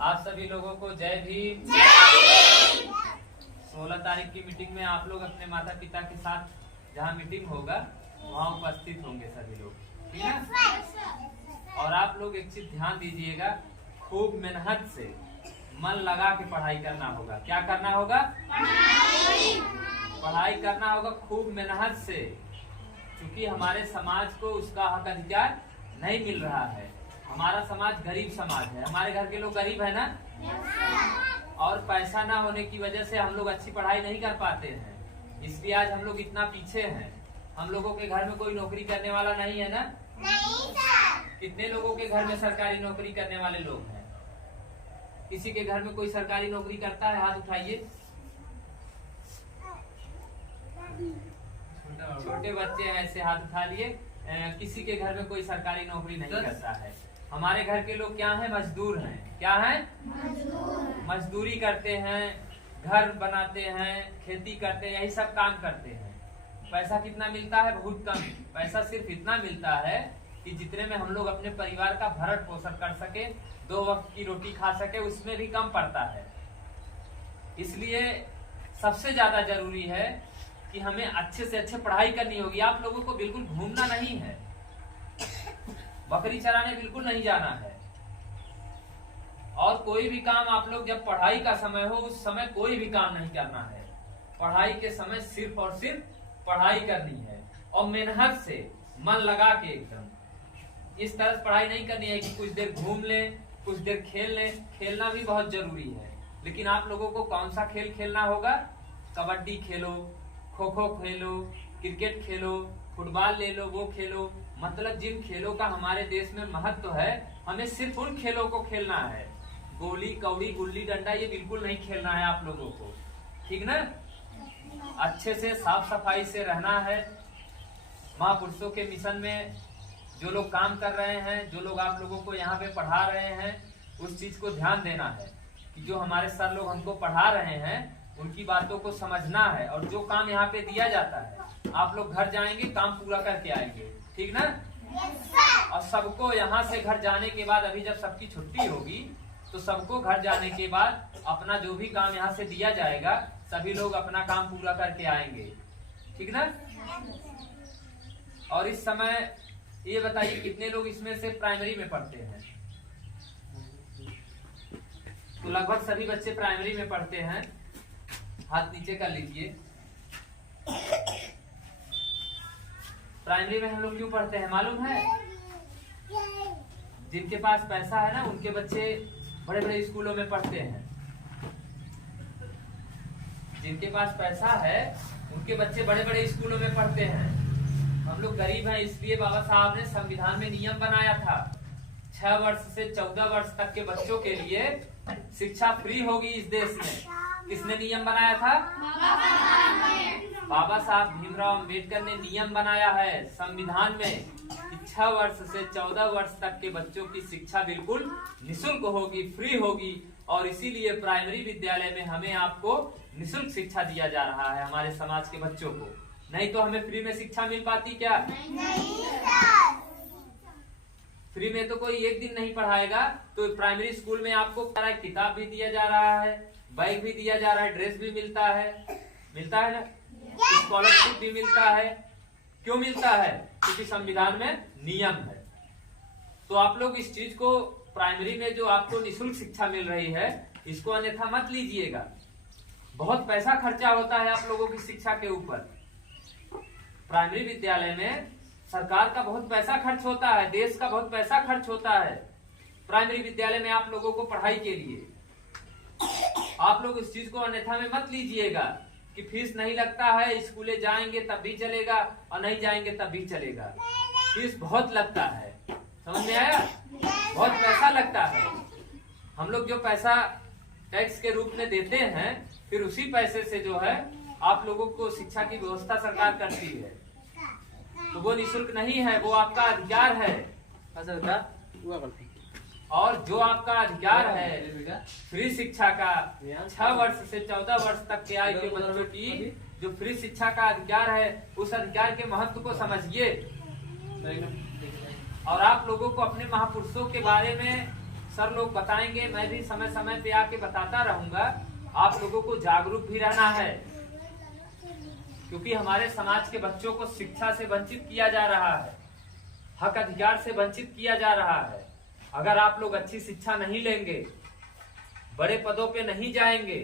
आप सभी लोगों को जय भीम। 16 तारीख की मीटिंग में आप लोग अपने माता पिता के साथ जहाँ मीटिंग होगा वहाँ उपस्थित होंगे सभी लोग, ठीक है। और आप लोग एक चीज ध्यान दीजिएगा, खूब मेहनत से मन लगा के पढ़ाई करना होगा। क्या करना होगा? पढ़ाई करना होगा खूब मेहनत से, क्योंकि हमारे समाज को उसका हक अधिकार नहीं मिल रहा है। हमारा समाज गरीब समाज है, हमारे घर के लोग गरीब है ना, और पैसा ना होने की वजह से हम लोग अच्छी पढ़ाई नहीं कर पाते हैं, इसलिए आज हम लोग इतना पीछे हैं। हम लोगों के घर में कोई नौकरी करने वाला नहीं है ना? नहीं सर। कितने लोगों के घर में सरकारी नौकरी करने वाले लोग हैं? किसी के घर में कोई सरकारी नौकरी करता है? हाथ उठाइए। छोटे बच्चे हैं, ऐसे हाथ उठा लिए। किसी के घर में कोई सरकारी नौकरी नहीं करता है। हमारे घर के लोग क्या हैं? मजदूर हैं। क्या हैं? मजदूरी करते हैं, घर बनाते हैं, खेती करते हैं, यही सब काम करते हैं। पैसा कितना मिलता है? बहुत कम। पैसा सिर्फ इतना मिलता है कि जितने में हम लोग अपने परिवार का भरण पोषण कर सके, 2 वक्त की रोटी खा सके, उसमें भी कम पड़ता है। इसलिए सबसे ज्यादा जरूरी है कि हमें अच्छे से अच्छे पढ़ाई करनी होगी। आप लोगों को बिल्कुल घूमना नहीं है, बकरी चराने बिल्कुल नहीं जाना है, और कोई भी काम आप लोग जब पढ़ाई का समय हो उस समय कोई भी काम नहीं करना है। पढ़ाई के समय सिर्फ और सिर्फ पढ़ाई करनी है, और मेहनत से मन लगा के एकदम इस तरह से पढ़ाई नहीं करनी है कि कुछ देर घूम लें, कुछ देर खेल लें। खेलना भी बहुत जरूरी है, लेकिन आप लोगों को कौन सा खेल खेलना होगा? कबड्डी खेलो, खो खो खेलो, क्रिकेट खेलो, फुटबॉल ले लो, वो खेलो। मतलब जिन खेलों का हमारे देश में महत्व है, हमें सिर्फ उन खेलों को खेलना है। गोली कौड़ी गुल्ली डंडा ये बिल्कुल नहीं खेलना है आप लोगों को, ठीक ना? अच्छे से साफ सफाई से रहना है। महापुरुषों के मिशन में जो लोग काम कर रहे हैं, जो लोग आप लोगों को यहाँ पे पढ़ा रहे हैं, उस चीज को ध्यान देना है कि जो हमारे सर लोग हमको पढ़ा रहे हैं उनकी बातों को समझना है। और जो काम यहाँ पे दिया जाता है, आप लोग घर जाएंगे काम पूरा करके आएंगे, ठीक ना? और सबको यहाँ से घर जाने के बाद, अभी जब सबकी छुट्टी होगी तो सबको घर जाने के बाद अपना जो भी काम यहाँ से दिया जाएगा, सभी लोग अपना काम पूरा करके आएंगे, ठीक ना? और इस समय ये बताइए कितने लोग इसमें से प्राइमरी में पढ़ते हैं? तो लगभग सभी बच्चे प्राइमरी में पढ़ते हैं। हाथ नीचे कर लीजिए। प्राइमरी में हम लोग क्यों पढ़ते हैं मालूम है? जिनके पास पैसा है ना, उनके बच्चे बड़े बड़े स्कूलों में पढ़ते हैं। जिनके पास पैसा है उनके बच्चे बड़े बड़े स्कूलों में पढ़ते हैं। हम लोग गरीब हैं, इसलिए बाबा साहब ने संविधान में नियम बनाया था 6 वर्ष से 14 वर्ष तक के बच्चों के लिए शिक्षा फ्री होगी इस देश में। किसने नियम बनाया था? बाबा साहब भीमराव अंबेडकर ने नियम बनाया है संविधान में कि 6 वर्ष से 14 वर्ष तक के बच्चों की शिक्षा बिल्कुल निःशुल्क होगी, फ्री होगी। और इसीलिए प्राइमरी विद्यालय में हमें आपको निःशुल्क शिक्षा दिया जा रहा है हमारे समाज के बच्चों को। नहीं तो हमें फ्री में शिक्षा मिल पाती क्या? नहीं। फ्री में तो कोई एक दिन नहीं पढ़ाएगा। तो प्राइमरी स्कूल में आपको किताब भी दिया जा रहा है, बैग भी दिया जा रहा है, ड्रेस भी मिलता है ना, स्कॉलरशिप भी मिलता है। क्यों मिलता है? क्योंकि संविधान में नियम है। तो आप लोग इस चीज को, प्राइमरी में जो आपको निःशुल्क शिक्षा मिल रही है, इसको अन्यथा मत लीजिएगा। बहुत पैसा खर्चा होता है आप लोगों की शिक्षा के ऊपर। प्राइमरी विद्यालय में सरकार का बहुत पैसा खर्च होता है, देश का बहुत पैसा खर्च होता है प्राइमरी विद्यालय में आप लोगों को पढ़ाई के लिए। आप लोग इस चीज को अन्यथा में मत लीजिएगा कि फीस नहीं लगता है, स्कूले जाएंगे तब भी चलेगा और नहीं जाएंगे तब भी चलेगा। फीस बहुत लगता है, समझ में आया? बहुत पैसा लगता है। हम लोग जो पैसा टैक्स के रूप में देते हैं, फिर उसी पैसे से जो है आप लोगों को शिक्षा की व्यवस्था सरकार करती है। तो वो निःशुल्क नहीं है, वो आपका अधिकार है। और जो आपका अधिकार है फ्री शिक्षा का, 6 वर्ष से 14 वर्ष तक के आयु के बच्चों की जो फ्री शिक्षा का अधिकार है, उस अधिकार के महत्व को समझिए। और आप लोगों को अपने महापुरुषों के बारे में सर लोग बताएंगे, मैं भी समय समय पे आके बताता रहूंगा। आप लोगों को जागरूक भी रहना है, क्योंकि हमारे समाज के बच्चों को शिक्षा से वंचित किया जा रहा है, हक अधिकार से वंचित किया जा रहा है। अगर आप लोग अच्छी शिक्षा नहीं लेंगे, बड़े पदों पे नहीं जाएंगे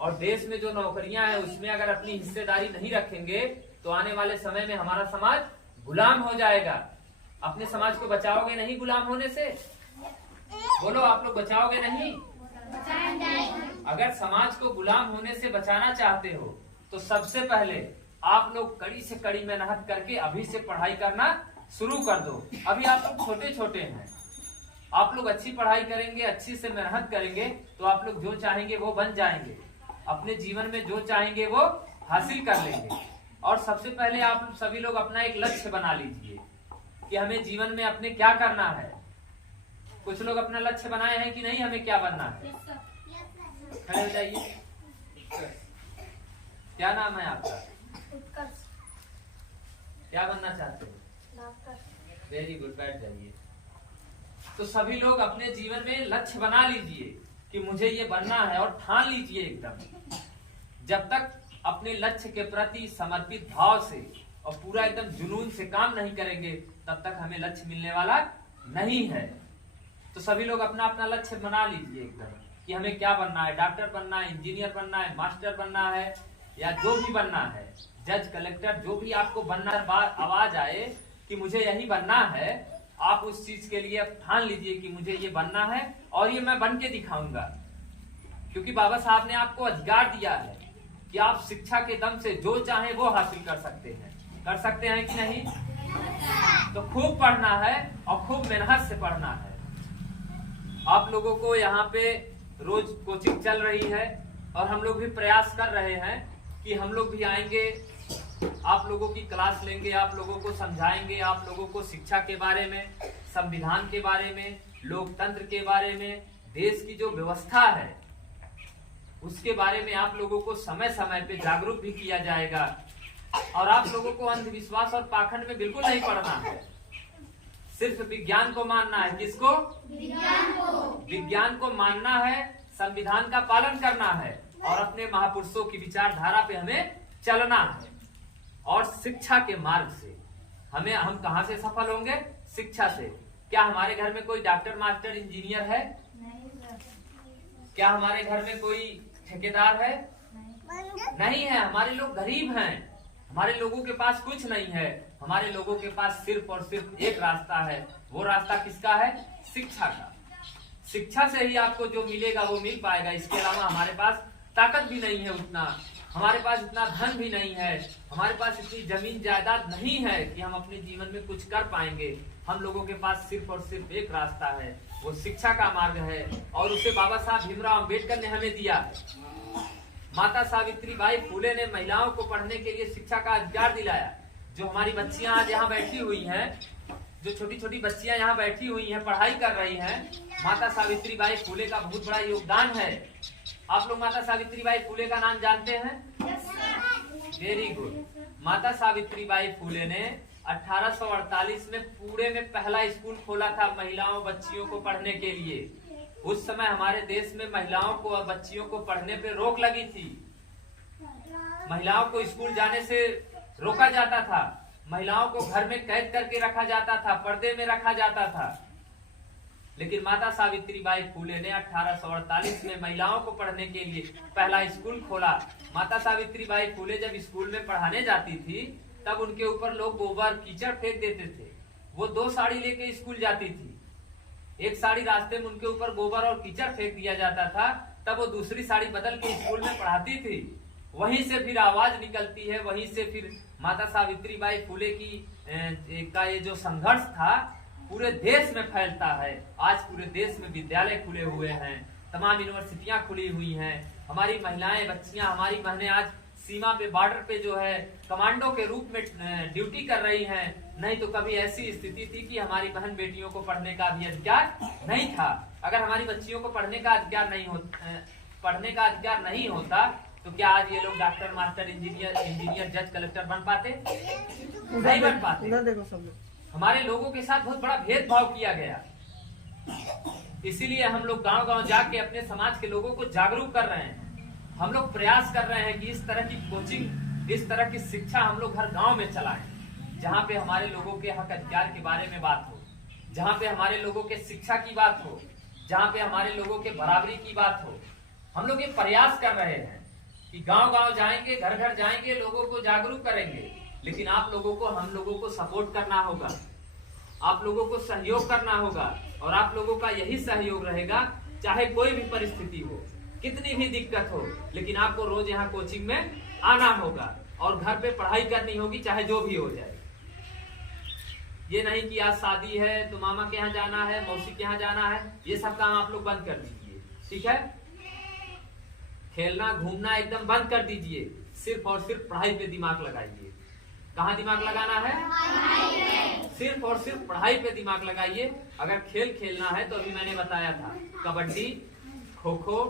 और देश में जो नौकरियां हैं उसमें अगर अपनी हिस्सेदारी नहीं रखेंगे, तो आने वाले समय में हमारा समाज गुलाम हो जाएगा। अपने समाज को बचाओगे नहीं गुलाम होने से? बोलो, आप लोग बचाओगे नहीं? अगर समाज को गुलाम होने से बचाना चाहते हो तो सबसे पहले आप लोग कड़ी से कड़ी मेहनत करके अभी से पढ़ाई करना शुरू कर दो। अभी आप लोग छोटे छोटे हैं, आप लोग अच्छी पढ़ाई करेंगे, अच्छी से मेहनत करेंगे तो आप लोग जो चाहेंगे वो बन जाएंगे, अपने जीवन में जो चाहेंगे वो हासिल कर लेंगे। और सबसे पहले आप सभी लोग अपना एक लक्ष्य बना लीजिए कि हमें जीवन में अपने क्या करना है। कुछ लोग अपना लक्ष्य बनाए हैं कि नहीं, हमें क्या बनना है? खड़े हो जाइए। क्या नाम है आपका? क्या बनना चाहते हो? वेरी गुड, बैठ जाइए। तो सभी लोग अपने जीवन में लक्ष्य बना लीजिए कि मुझे ये बनना है, और ठान लीजिए एकदम। जब तक अपने लक्ष्य के प्रति समर्पित भाव से और पूरा एकदम जुनून से काम नहीं करेंगे, तब तक हमें लक्ष्य मिलने वाला नहीं है। तो सभी लोग अपना अपना लक्ष्य बना लीजिए एकदम कि हमें क्या बनना है। डॉक्टर बनना है, इंजीनियर बनना है, मास्टर बनना है, या जो भी बनना है, जज, कलेक्टर, जो भी आपको बनना है, आवाज आए कि मुझे यही बनना है, आप उस चीज के लिए ठान लीजिए कि मुझे ये बनना है और ये मैं बन के दिखाऊंगा। क्योंकि बाबा साहब ने आपको अधिकार दिया है कि आप शिक्षा के दम से जो चाहे वो हासिल कर सकते हैं। कर सकते हैं कि नहीं? तो खूब पढ़ना है और खूब मेहनत से पढ़ना है। आप लोगों को यहाँ पे रोज कोचिंग चल रही है और हम लोग भी प्रयास कर रहे हैं कि हम लोग भी आएंगे, आप लोगों की क्लास लेंगे, आप लोगों को समझाएंगे, आप लोगों को शिक्षा के बारे में, संविधान के बारे में, लोकतंत्र के बारे में, देश की जो व्यवस्था है उसके बारे में आप लोगों को समय समय पे जागरूक भी किया जाएगा। और आप लोगों को अंधविश्वास और पाखंड में बिल्कुल नहीं पड़ना है, सिर्फ विज्ञान को मानना है। किसको? विज्ञान को मानना है, संविधान का पालन करना है और अपने महापुरुषों की विचारधारा पे हमें चलना है। और शिक्षा के मार्ग से हम कहाँ से सफल होंगे? शिक्षा से। क्या हमारे घर में कोई डॉक्टर, मास्टर, इंजीनियर है? क्या हमारे घर में कोई ठेकेदार है? नहीं है। हमारे लोग गरीब हैं, हमारे लोगों के पास कुछ नहीं है। हमारे लोगों के पास सिर्फ और सिर्फ एक रास्ता है। वो रास्ता किसका है? शिक्षा का। शिक्षा से ही आपको जो मिलेगा वो मिल पाएगा। इसके अलावा हमारे पास ताकत भी नहीं है उतना, हमारे पास इतना धन भी नहीं है, हमारे पास इतनी जमीन जायदाद नहीं है कि हम अपने जीवन में कुछ कर पाएंगे। हम लोगों के पास सिर्फ और सिर्फ एक रास्ता है, वो शिक्षा का मार्ग है, और उसे बाबा साहब भीमराव अम्बेडकर ने हमें दिया है। माता सावित्रीबाई फुले ने महिलाओं को पढ़ने के लिए शिक्षा का अधिकार दिलाया। जो हमारी बच्चियां आज यहाँ बैठी हुई हैं, जो छोटी छोटी बच्चियां यहाँ बैठी हुई हैं, पढ़ाई कर रही हैं, माता सावित्रीबाई फुले का बहुत बड़ा योगदान है। आप लोग माता सावित्रीबाई फुले का नाम जानते हैं? Very good. माता सावित्रीबाई फुले ने 1848 में पुणे में पहला स्कूल खोला था महिलाओं, बच्चियों को पढ़ने के लिए। उस समय हमारे देश में महिलाओं को और बच्चियों को पढ़ने पे रोक लगी थी। महिलाओं को स्कूल जाने से रोका जाता था, महिलाओं को घर में कैद करके रखा जाता था, पर्दे में रखा जाता था। लेकिन माता सावित्रीबाई फुले ने 1848 में महिलाओं को पढ़ने के लिए पहला स्कूल खोला। माता सावित्रीबाई फुले जब स्कूल में पढ़ाने जाती थी तब उनके ऊपर लोग गोबर, कीचड़ फेंक देते थे। वो 2 साड़ी लेके स्कूल जाती थी, एक साड़ी रास्ते में उनके ऊपर गोबर और कीचड़ फेंक दिया जाता था, तब वो दूसरी साड़ी बदल के स्कूल में पढ़ाती थी। वहीं से फिर आवाज निकलती है, वहीं से फिर माता सावित्रीबाई फुले की का ये जो संघर्ष था पूरे देश में फैलता है। आज पूरे देश में विद्यालय खुले हुए हैं, तमाम यूनिवर्सिटियां खुली हुई हैं। हमारी महिलाएं, बच्चियां, हमारी बहनें आज सीमा पे, बॉर्डर पे जो है कमांडो के रूप में ड्यूटी कर रही हैं। नहीं तो कभी ऐसी स्थिति थी कि हमारी बहन बेटियों को पढ़ने का भी अधिकार नहीं था। अगर हमारी बच्चियों को पढ़ने का अधिकार नहीं होता तो क्या आज ये लोग डॉक्टर, मास्टर, इंजीनियर, जज, कलेक्टर बन पाते? नहीं बन पाते। हमारे लोगों के साथ बहुत बड़ा भेदभाव किया गया। इसीलिए हम लोग गांव गांव जाके अपने समाज के लोगों को जागरूक कर रहे हैं। हम लोग प्रयास कर रहे हैं कि इस तरह की कोचिंग, इस तरह की शिक्षा हम लोग हर गांव में चलाएं, जहां पे हमारे लोगों के हक अधिकार के बारे में बात हो, जहां पे हमारे लोगों के शिक्षा की बात हो, जहां पे हमारे लोगों के बराबरी की बात हो। हम लोग ये प्रयास कर रहे हैं कि गांव गांव जाएंगे, घर घर जाएंगे, लोगों को जागरूक करेंगे। लेकिन आप लोगों को, हम लोगों को सपोर्ट करना होगा, आप लोगों को सहयोग करना होगा, और आप लोगों का यही सहयोग रहेगा, चाहे कोई भी परिस्थिति हो, कितनी भी दिक्कत हो, लेकिन आपको रोज यहाँ कोचिंग में आना होगा और घर पे पढ़ाई करनी होगी, चाहे जो भी हो जाए। ये नहीं कि आज शादी है तो मामा के यहाँ जाना है, मौसी के यहाँ जाना है, ये सब काम आप लोग बंद कर दीजिए, ठीक है। खेलना घूमना एकदम बंद कर दीजिए, सिर्फ और सिर्फ पढ़ाई पे दिमाग लगाइए। कहाँ दिमाग लगाना है? सिर्फ और सिर्फ पढ़ाई पे दिमाग लगाइए। अगर खेल खेलना है तो अभी मैंने बताया था, kabaddi, kho kho,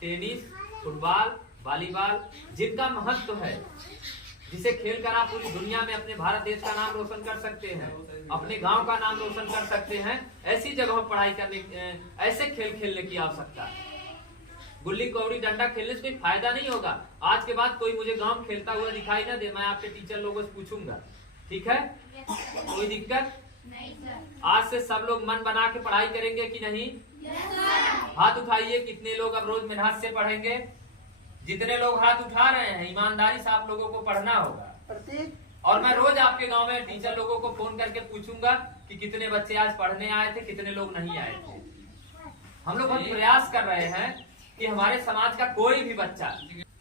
tennis, football, volleyball, जिनका महत्व है, जिसे खेलकर आप पूरी दुनिया में अपने भारत देश का नाम रोशन कर सकते हैं, अपने गांव का नाम रोशन कर सकते हैं, ऐसी जगहों पढ़ाई करने, ऐसे खेल खेलने की आवश्यकता है। गुल्ली कौड़ी डंडा खेलने से कोई फायदा नहीं होगा। आज के बाद कोई मुझे गांव खेलता हुआ दिखाई ना दे, मैं आपके टीचर लोगों से पूछूंगा, ठीक है? कोई दिक्कत नहीं सर। आज से सब लोग मन बना के पढ़ाई करेंगे कि नहीं? हाथ उठाइए, कितने लोग अब रोज मेहनत से पढ़ेंगे? जितने लोग हाथ उठा रहे हैं, ईमानदारी से आप लोगों को पढ़ना होगा। और मैं रोज आपके गांव में टीचर लोगों को फोन करके पूछूंगा कि कितने बच्चे आज पढ़ने आए थे, कितने लोग नहीं आए थे। हम लोग बहुत प्रयास कर रहे हैं कि हमारे समाज का कोई भी बच्चा,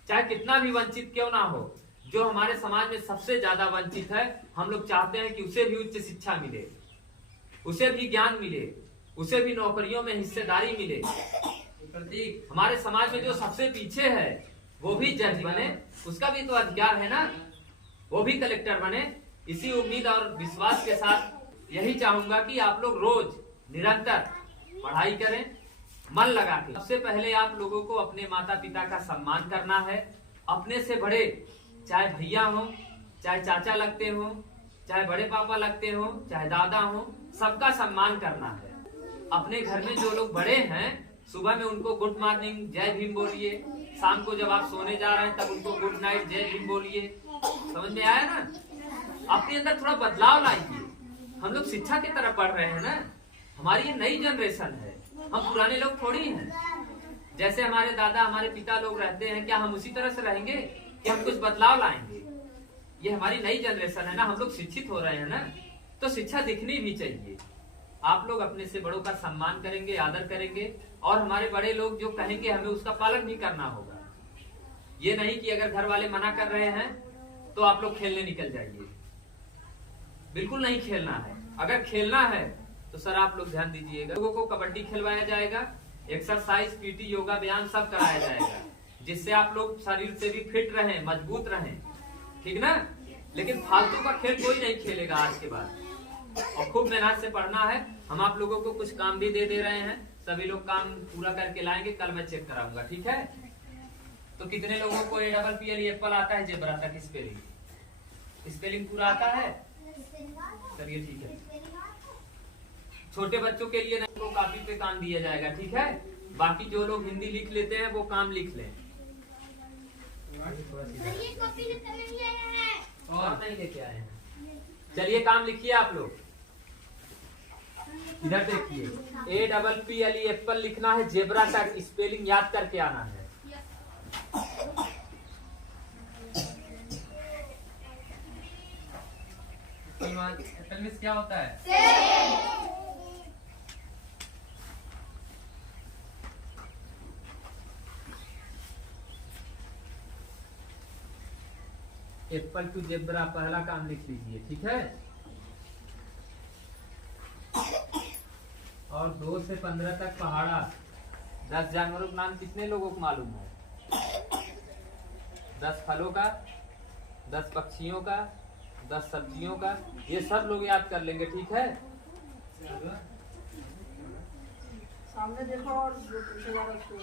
चाहे कितना भी वंचित क्यों ना हो, जो हमारे समाज में सबसे ज्यादा वंचित है, हम लोग चाहते हैं कि उसे भी उच्च शिक्षा मिले, उसे भी ज्ञान मिले, उसे भी नौकरियों में हिस्सेदारी मिले। हमारे समाज में जो सबसे पीछे है वो भी जज बने, उसका भी तो अधिकार है ना, वो भी कलेक्टर बने। इसी उम्मीद और विश्वास के साथ यही चाहूंगा कि आप लोग रोज निरंतर पढ़ाई करें, मन लगा के। सबसे पहले आप लोगों को अपने माता पिता का सम्मान करना है। अपने से बड़े, चाहे भैया हो, चाहे चाचा लगते हो, चाहे बड़े पापा लगते हो, चाहे दादा हो, सबका सम्मान करना है। अपने घर में जो लोग बड़े हैं, सुबह में उनको गुड मॉर्निंग, जय भीम बोलिए। शाम को जब आप सोने जा रहे हैं तब उनको गुड नाइट, जय भीम बोलिए। समझ में आया ना? अपने अंदर थोड़ा बदलाव लाइए। हम लोग शिक्षा की तरफ बढ़ रहे हैं ना, हमारी ये नई जनरेशन है, हम पुराने लोग थोड़ी हैं। जैसे हमारे दादा, हमारे पिता लोग रहते हैं, क्या हम उसी तरह से रहेंगे कि हम कुछ बदलाव लाएंगे? ये हमारी नई जनरेशन है ना, हम लोग शिक्षित हो रहे हैं ना, तो शिक्षा दिखनी भी चाहिए। आप लोग अपने से बड़ों का सम्मान करेंगे, आदर करेंगे, और हमारे बड़े लोग जो कहेंगे हमें उसका पालन भी करना होगा। ये नहीं कि अगर घर वाले मना कर रहे हैं तो आप लोग खेलने निकल जाइए, बिल्कुल नहीं खेलना है। अगर खेलना है तो सर आप लोग ध्यान दीजिएगा, लोगों को कबड्डी खिलवाया जाएगा, एक्सरसाइज, पीटी, योगा, व्यायाम सब कराया जाएगा, जिससे आप लोग शरीर से भी फिट रहें, मजबूत रहें, ठीक ना? लेकिन फालतू का खेल कोई नहीं खेलेगा आज के बाद, और खूब मेहनत से पढ़ना है। हम आप लोगों को कुछ काम भी दे रहे हैं, सभी लोग काम पूरा करके लाएंगे, कल मैं चेक कराऊंगा, ठीक है? तो कितने लोगों को APPL एप्पल आता है, जेब्रा तक स्पेलिंग पूरा आता है? चलिए ठीक है। छोटे बच्चों के लिए नहीं, तो कॉपी पे काम दिया जाएगा, ठीक है? बाकी जो लोग हिंदी लिख लेते हैं वो काम लिख लें। और नहीं लेके आए हैं, चलिए काम लिखिए आप लोग। इधर देखिए, APPL एप्पल लिखना है, जेब्रा तक स्पेलिंग याद करके आना है। एप्पल में क्या होता है? एप्पल टू जेब्रा पहला काम लिख लीजिए, ठीक है? और 2 से 15 तक पहाड़ा। 10 जानवरों के नाम कितने लोगों को मालूम है? 10 फलों का, 10 पक्षियों का, 10 सब्जियों का, ये सब लोग याद कर लेंगे, ठीक है? सामने देखो और जो पूछेगा उसको।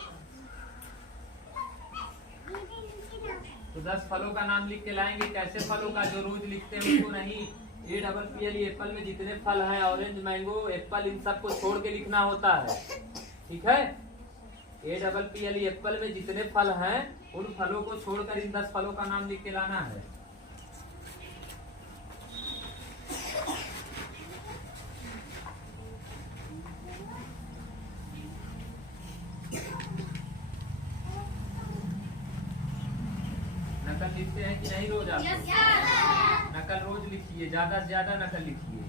तो 10 फलों का नाम लिख के लाएंगे। कैसे फलों का? जो रोज लिखते हैं उसको नहीं। APPL एप्पल में जितने फल हैं, ऑरेंज, मैंगो, एप्पल, इन सबको छोड़ के लिखना होता है। ठीक है। APPLE एप्पल में जितने फल हैं उन फलों को छोड़कर इन 10 फलों का नाम लिख के लाना है। नकल लिखते हैं कि नहीं रोज आप? नकल रोज लिखिए, ज्यादा से ज्यादा नकल लिखिए।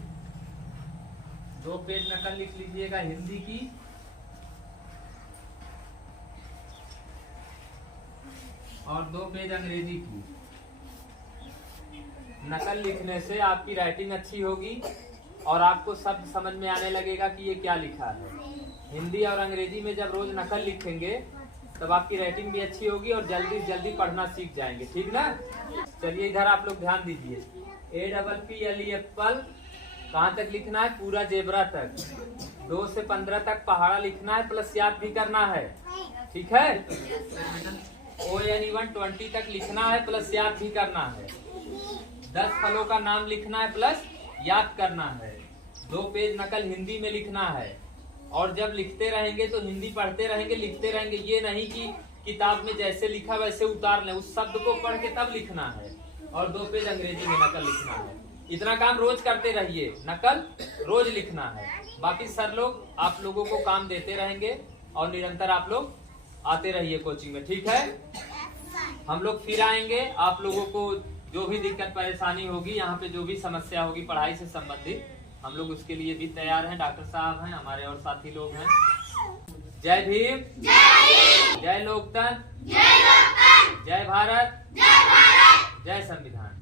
2 पेज नकल लिख लीजिएगा हिंदी की, और 2 पेज अंग्रेजी की। नकल लिखने से आपकी राइटिंग अच्छी होगी और आपको शब्द समझ में आने लगेगा कि ये क्या लिखा है। हिंदी और अंग्रेजी में जब रोज नकल लिखेंगे तब आपकी राइटिंग भी अच्छी होगी और जल्दी से जल्दी पढ़ना सीख जाएंगे, ठीक ना। चलिए इधर आप लोग ध्यान दीजिए। APPLE एप्पल कहाँ तक लिखना है? पूरा जेबरा तक। 2 से 15 तक पहाड़ा लिखना है, प्लस याद भी करना है, ठीक है। ONE 20 तक लिखना है, प्लस याद भी करना है। 10 फलों का नाम लिखना है, प्लस याद करना है। 2 पेज नकल हिंदी में लिखना है, और जब लिखते रहेंगे तो हिंदी पढ़ते रहेंगे, लिखते रहेंगे। ये नहीं कि किताब में जैसे लिखा वैसे उतार लें, उस शब्द को पढ़ के तब लिखना है। और 2 पेज अंग्रेजी में नकल लिखना है। इतना काम रोज करते रहिए, नकल रोज लिखना है। बाकी सर लोग आप लोगों को काम देते रहेंगे और निरंतर आप लोग आते रहिए कोचिंग में, ठीक है। हम लोग फिर आएंगे। आप लोगों को जो भी दिक्कत परेशानी होगी, यहाँ पे जो भी समस्या होगी पढ़ाई से संबंधित, हम लोग उसके लिए भी तैयार हैं। डॉक्टर साहब हैं हमारे और साथी लोग हैं। जय भीम, जय लोकतंत्र, जय भारत, जय संविधान।